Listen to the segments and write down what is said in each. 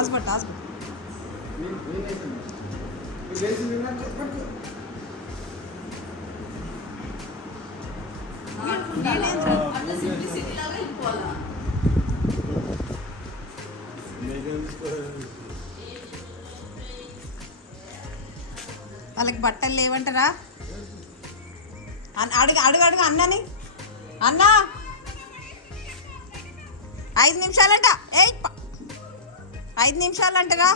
హాస్బట్ వాళ్ళకి బట్టలు లేవంటారా? అడుగు అడుగు అడుగు అన్నని. అన్నా 5 నిమిషాలంట. 5 నిమిషాలంటగా.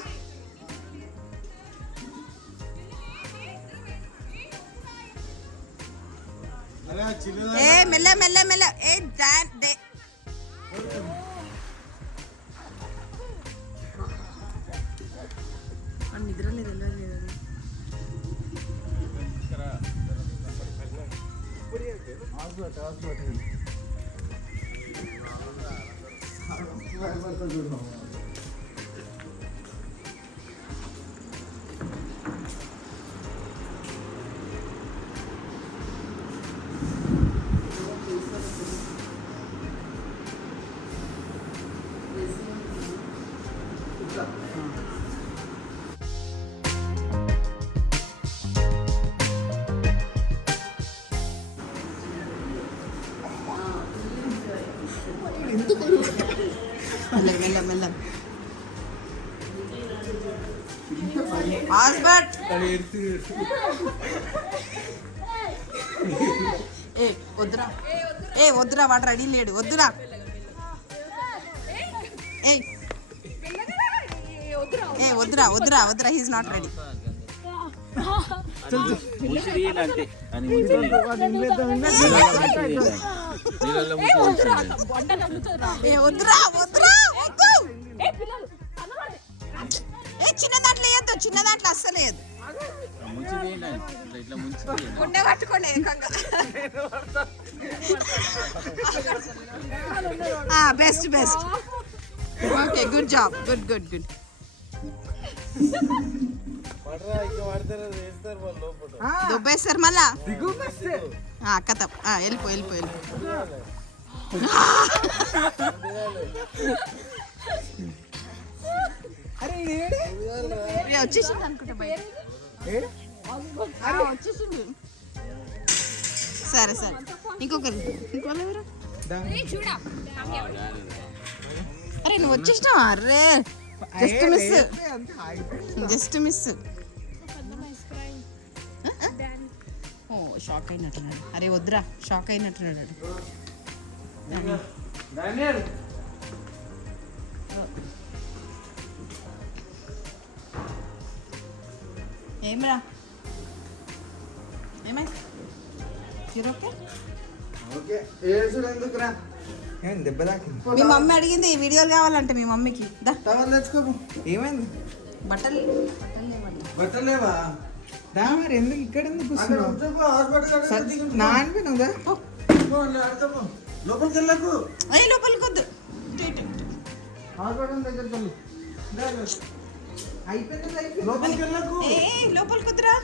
మెల్ల మెల్ల మెల్ల. నిద్ర లేదు. మెల్ల మెల్ల. హాస్బట్ వద్దురా వాడు రెడీ లేడు. వద్దురా వద్దురా హీస్ నాట్ రెడీ. చిన్న దాంట్లో వేయద్దు, చిన్న దాంట్లో అస్సలు వేయద్దు. గుండె పట్టుకోండి ఏకంగా. Best okay, good job, good. దుబ్బేస్తారు మళ్ళా. కథ వెళ్ళిపో. వచ్చేసింది అనుకుంటా బయట. వచ్చేసింది. సరే ఇంకొకరు ఎవరు? అరే నువ్వు వచ్చేసినావా? అరే జస్ట్ మిస్. ఓ షాక్ అయినట్టున్నాడు. అరే వద్దురా, షాక్ అయినట్టున్నాడు. ఏమరా ఏమై మీ మమ్మీ అడిగింది వీడియోలు కావాలంటే మీ మమ్మీకి. ఏమైంది? బట్టలు లేవా? మరి ఎందుకు ఇక్కడ ఎందుకు నానిపోయినా? లోపలికి వెళ్ళకు. లోపలికి వద్దు. లోపలికి వద్దురా.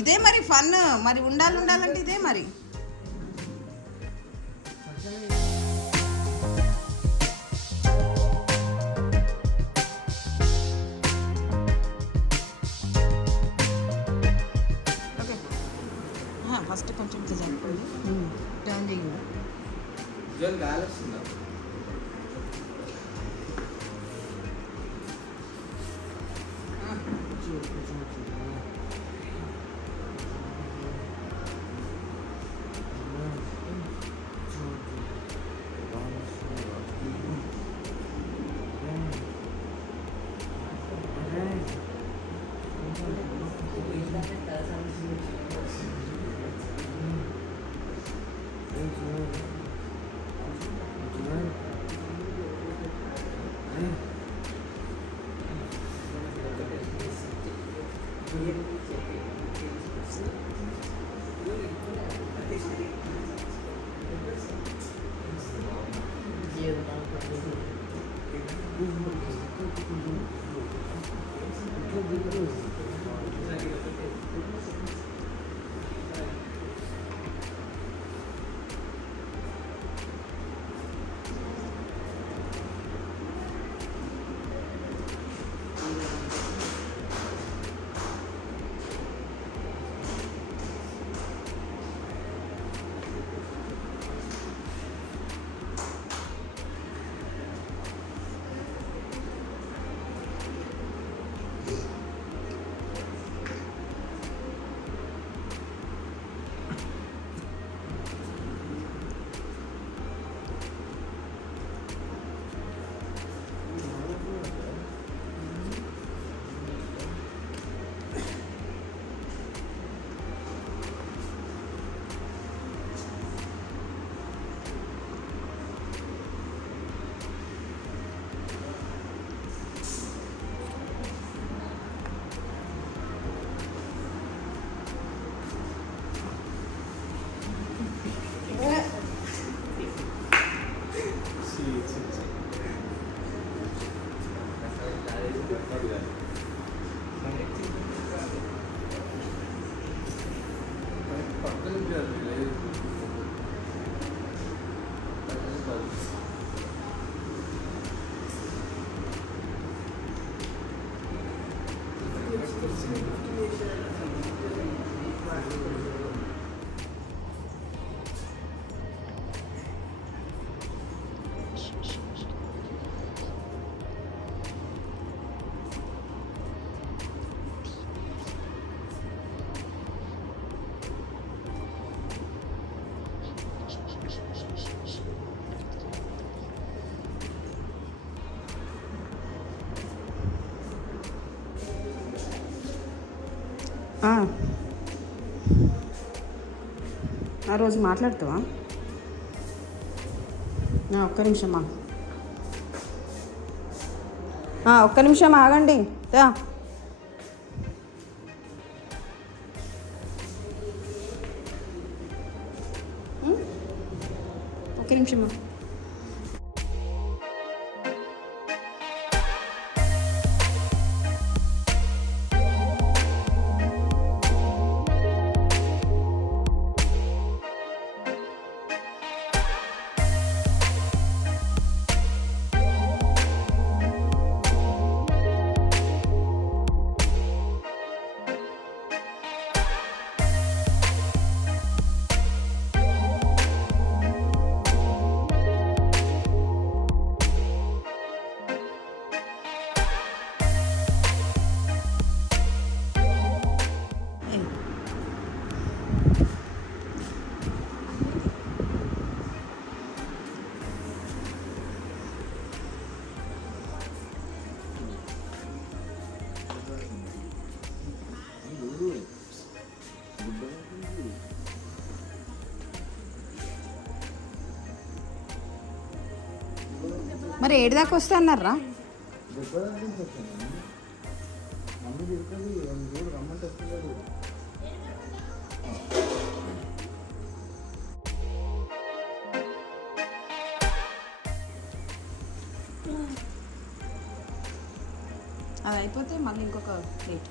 ఇదే మరి ఫన్. మరి ఉండాలంటే ఇదే మరి. ఫస్ట్ కొంచెం జరుపుకోండి. టర్న్ చేయండి. ఆ రోజు మాట్లాడుతావా? ఒక్క నిమిషమా, ఒక్క నిమిషం ఆగండి. ఒక్క నిమిషమా. మరి ఏడు దాకా వస్తా అన్నారా? అది అయిపోతే మళ్ళీ ఇంకొక ప్లేట్.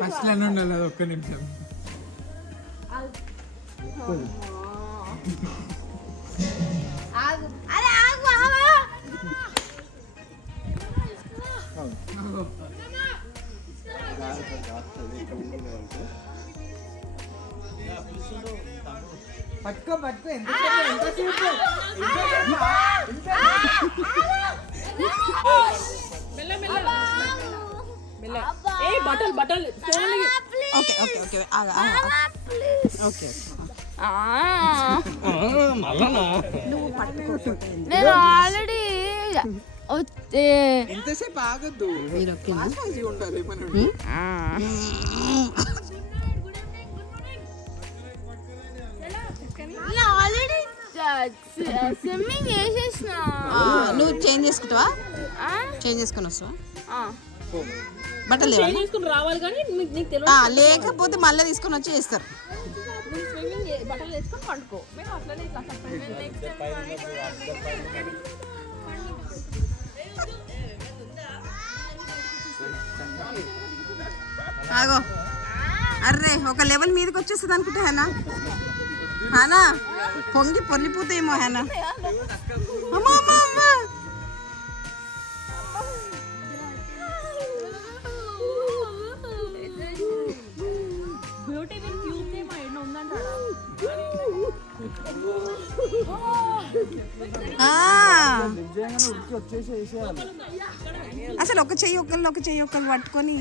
ఫస్ట్ లో ఉండాలి అది ఒక్క నిమిషం. పట్టుకో పట్టుకో. Okay okay okay okay. నువ్వు పట్టుకో. నేను ఆల్రెడీ ఎంతసేపు ఆగద్దు, ఉండాలి. ఆల్రెడీ స్విమ్మింగ్ చేసేసిన. నువ్వు చేంజ్ చేసుకుంటావా? చేంజ్ చేసుకుని వస్తావా? బట్టలు రావాలి కానీ లేకపోతే మళ్ళీ తీసుకొని వచ్చి చేస్తారు. బట్టలు వేసుకొని పండుకో. మేము అట్లనే ఆగో. అర్రే ఒక లెవెల్ మీదకి వచ్చేస్తుంది అనుకుంటా హేనా. హానా పొంగి పొర్లిపోతాయేమో హేనా. అమ్మా అమ్మా అమ్మా. అసలు ఒక చెయ్యి ఒకళ్ళు పట్టుకొని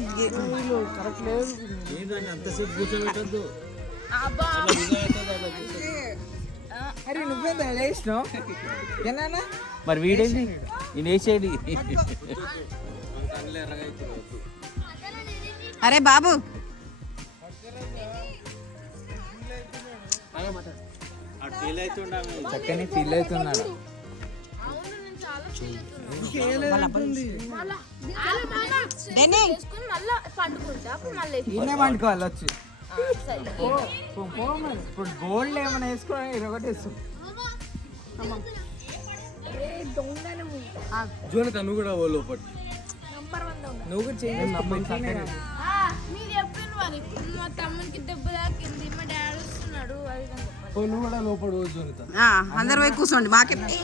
మరి వీడేంది నేసేది. అరే బాబు చక్కని ఫీల్ అవుతున్నాడు. ఈయనే పండుకోవాలి వచ్చి ఇప్పుడు గోల్డ్ ఏమైనా వేసుకోవాలి ఇరొకటి వేస్తాం జోనత నువ్వు కూడా ఓ లోపల నువ్వు కూడా చేయండి మా తమ్మునికి దెబ్బ తాకింది మా డాడీ వస్తున్నాడు అది నువ్వు కూడా లోపల ఓ జోనత అందరు పోయి కూర్చోండి మాకే అది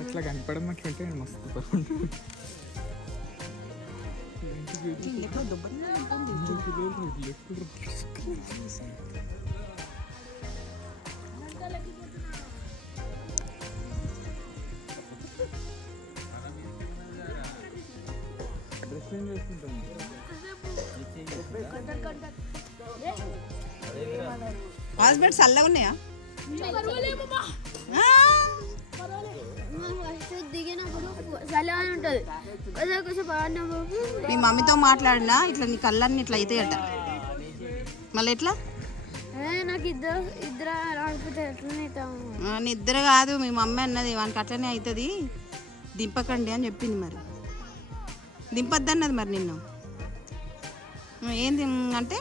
అట్లా కనపడం అట్లంటే మస్తు హాస్పిటల్స్ చల్లగా ఉన్నాయా మీ మమ్మీతో మాట్లాడినా ఇట్లా నీ కళ్ళన్నీ ఇట్లా అవుతాయట మళ్ళీ ఎట్లా నాకు ఇద్దరు నిద్ర కాదు మీ మమ్మీ అన్నది వానికి అట్లనే అవుతుంది దింపకండి అని చెప్పింది మరి దింపొద్దన్నది మరి నిన్ను ఏంది అంటే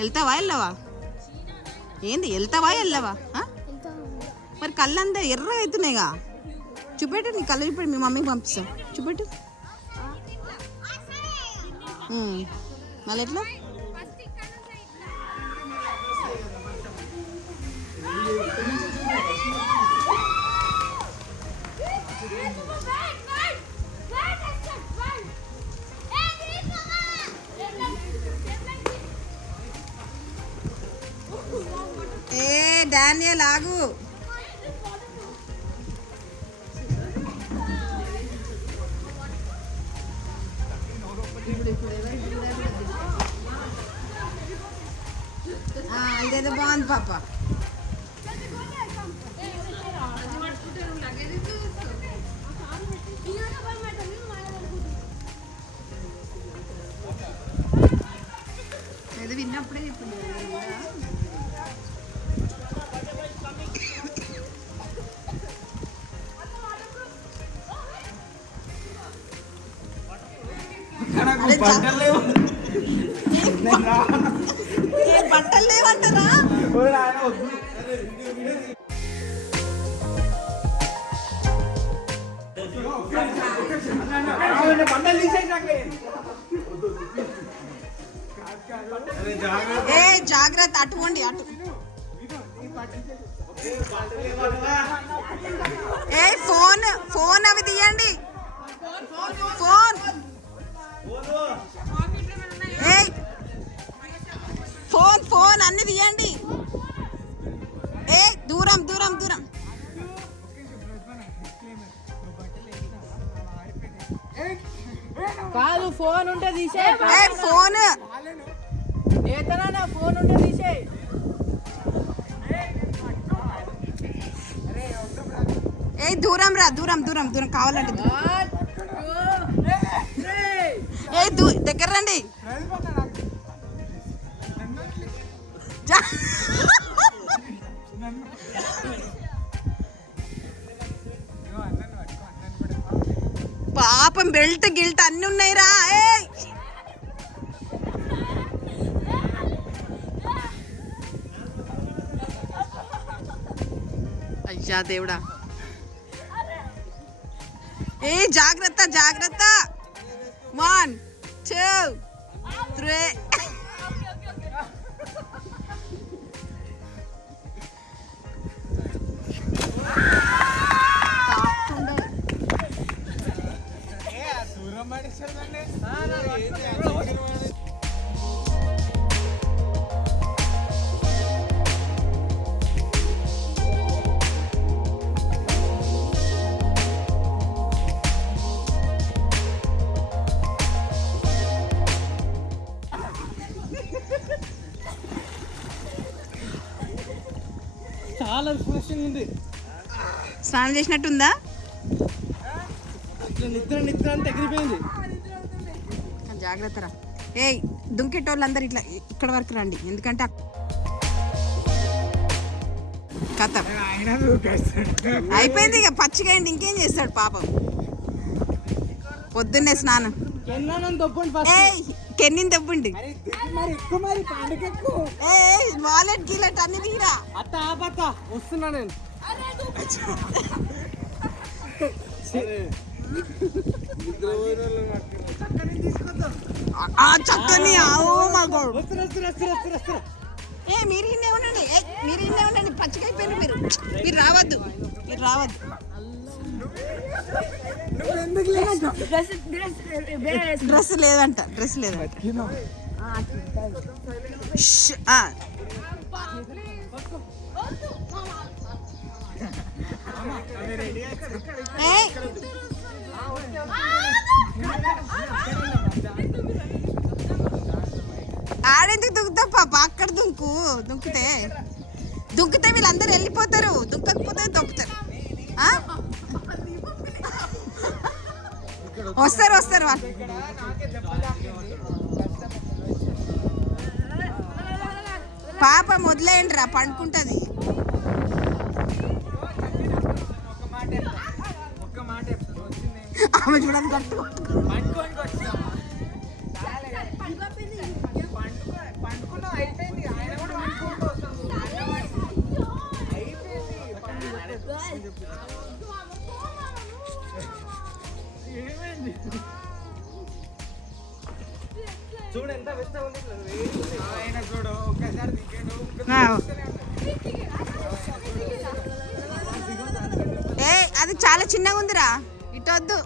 వెళ్తావా వెళ్ళవా ఏంది వెళ్తావా వెళ్ళవా మరి కళ్ళు అంతా ఎర్ర అవుతున్నాయిగా చూపెట్టు నీ కళ్ళు చూపెట్టు మీ మమ్మీకి పంపిస్తాం చూపెట్టు మళ్ళీ ఎట్లా ఏ డానియల్ ఆగు ఇదేదో బాగుంది పాప ఏదో విన్నప్పుడే చెప్పింది బట్టలు లేవంటారా ఏ జాగ్రత్త అటు పోండి అటు ఏ ఫోన్ అవి తీయండి ఫోన్ ఏ ఫోన్ అన్ని తీయండి ఏ దూరం దూరం దూరం కాదు ఫోన్ ఉంటే తీసే ఫోన్ ఏతనా ఫోన్ ఉంటే తీసే ఏ దూరం రా దూరం దూరం దూరం కావాలంటే ఏ దగ్గర రండి పాపం బెల్ట్ గిల్ట్ అన్ని ఉన్నాయిరా ఏ అయ్యా దేవుడా ఏ జాగ్రత్త జాగ్రత్త 1 2 3 చాలా స్పష్టంగా ఉంది స్నానం చేసినట్టుందా? నిద్ర నిద్ర అంటే ఎగిరిపోయింది. జాగ్రత్త రా. ఏయ్ దుంకేటోళ్ళందరూ ఇట్లా ఇక్కడ వరకు రండి, ఎందుకంటే కథ ఆయన దూకేస్తాడు. అయిపోయింది ఇక. పచ్చిగా అయింది, ఇంకేం చేస్తాడు పాపం. పొద్దున్నే స్నానం. ఏయ్ కెన్నిని దబ్బుండి. మరి ఎక్కువ మరి పండుగకు ఏయ్ వాలెట్ గీలెట్ అన్ని తీరా. అత్త ఆపత్త వస్తున్నా నేను. చక్కని ఏ మీరు ఇన్నే ఉండండి. మీరు ఇన్నే ఉండండి, పచ్చిగా అయిపోయారు మీరు. మీరు రావద్దు, మీరు రావద్దు. డ్రెస్ లేదంట, డ్రెస్ లేదంట. ఆడెందుకు దుంకుతావు పాప? అక్కడ దుంకితే వీళ్ళందరూ వెళ్ళిపోతారు. దుంకకపోతే దొక్కుతారు. వస్తారు వాళ్ళు. పాప మొదలైండి రా, పండుకుంటుంది. ఆమె చూడండి కట్టు. ఏ అది చాలా చిన్నగా ఉందిరా, ఇటు వద్దు.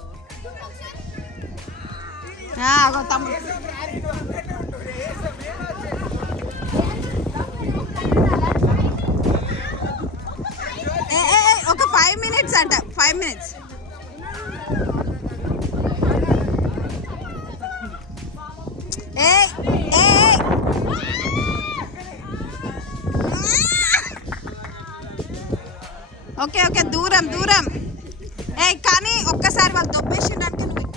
తమ్ముడు ఒక 5 minutes అంట, 5 minutes. ఓకే దూరం. కానీ ఒక్కసారి వాళ్ళు దొబ్బేసిండ్రంటే లేకపోతే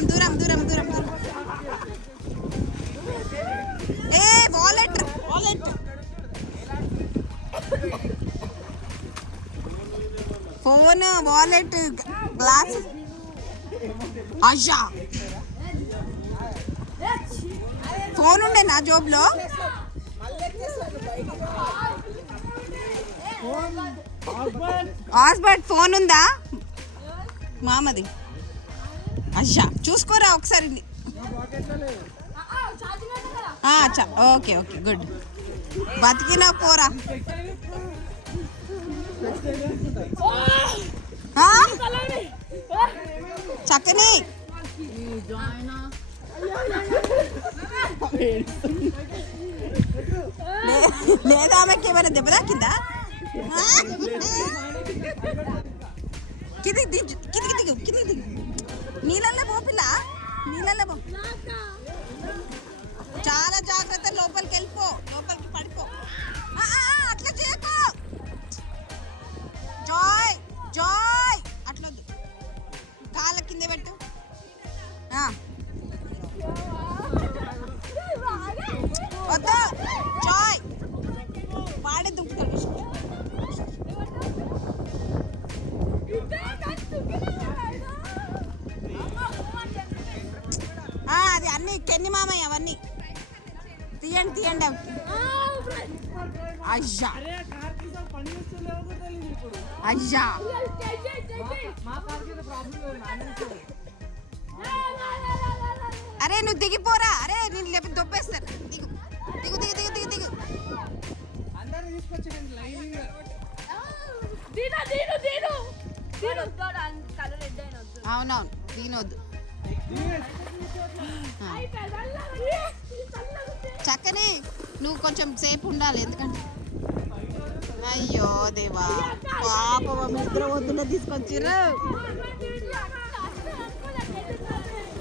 దూరం జరగండి. దూరం. Wallet phone, wallet, glass. అయ్యా ఫోన్ ఉండే నా జోబులో. హాస్బర్ట్ ఫోన్ ఉందా మామది? అయ్యా చూసుకోరా ఒకసారి. Okay good. బతికినా పోరా. చక్కని లేదా ఆమెకి ఏమైనా దెబ్బ తాకిందా? కిందికి దిగు. నీళ్ళల్లో పో పిల్ల, నీళ్ళల్లో పో. చాలా జాగ్రత్త, లోపలికి వెళ్ళిపో, లోపలికి పడిపో. అట్లా చేయకు. జాయ్ అట్లొద్దు, కాళ్ళ కింద పెట్టు. వద్దు జాయ్, వాడే దుంకుతాడు. అది అన్ని కెన్ని మామయ్య, అవన్నీ తీయండి. అయ్యా అరే నువ్వు దిగిపోరా. అరే నేను లేపి దొబ్బేస్తాను. దిగు. కలర్ రెడ్ అయిన వద్దు. అవునవును తినొద్దు. చక్కని నువ్వు కొంచెం సేపు ఉండాలి, ఎందుకంటే అయ్యో దేవా పాప నిద్ర వద్దులో తీసుకొచ్చిర్రు.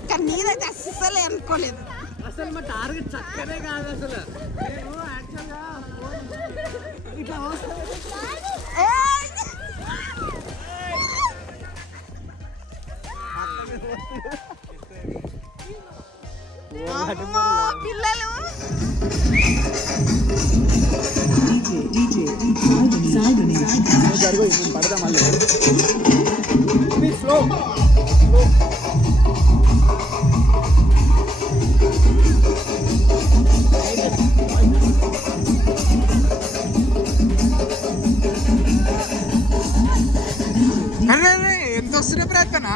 కానీ నీదైతే అస్సలే అనుకోలేదు. అసలు మా టార్గెట్ చక్కనే కాదు అసలు. నేను యాక్చువల్గా ఇట్లా అమ్మో, పిల్లలు పడదా మళ్ళీ స్లో అరే ఎంత వస్తున్నా ప్రయత్న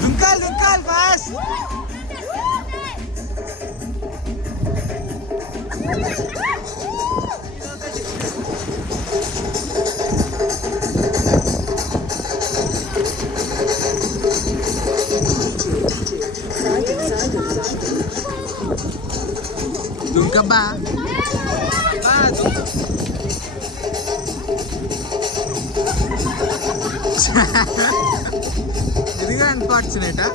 దుంకాలి దుంకాలి బాస్. దుంకబ్బా ఇదిగా అన్ఫార్చునేటా.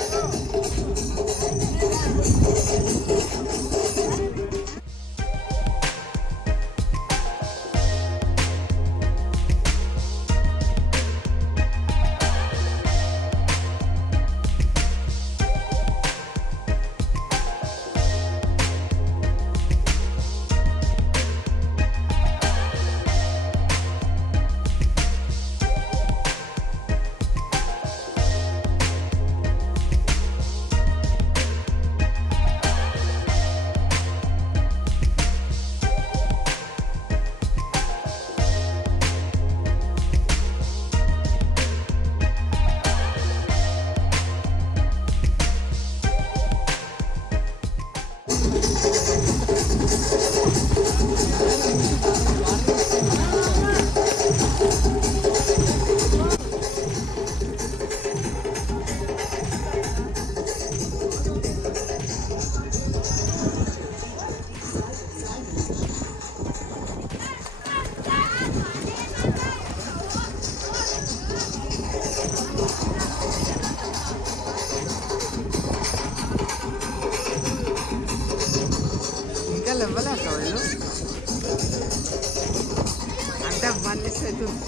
ఇంకా ఇవ్వలేక వీళ్ళు అంటే 1 మిస్ అవుతుంది.